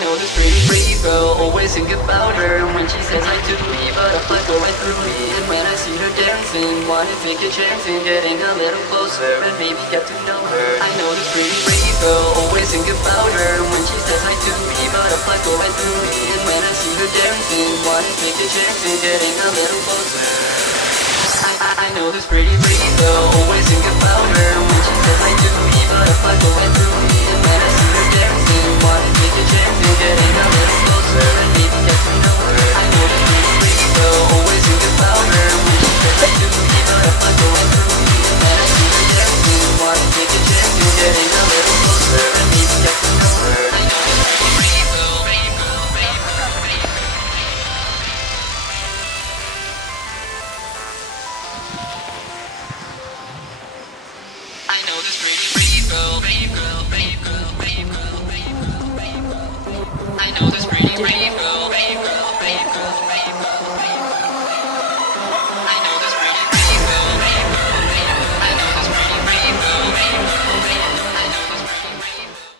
know this pretty rave girl, always think about her. When she says I do me, butterflies go right through me. And when I see her dancing, wanna take a chance in getting a little closer and maybe get to know her. I know this pretty rave girl, always think about her. When she says I do me, butterflies go right through me. And when I see her dancing, wanna take a chance in getting a little closer. I know this pretty rave girl, always think about her. When she says I do me, butterflies go right through me. And when I see her dancing, wanna take a chance in getting a little closer and maybe get to know her. I know this pretty rave girl, always think about her. When she says I do me, butterflies go right through me. And when I see her dancing, wanna take a chance in getting a little closer and maybe get to know her. I know this pretty rave girl, rave girl, rave girl, rave girl. I know this pretty rave girl, rave girl, rave girl, rave girl, rave girl, rave girl. I know this pretty rave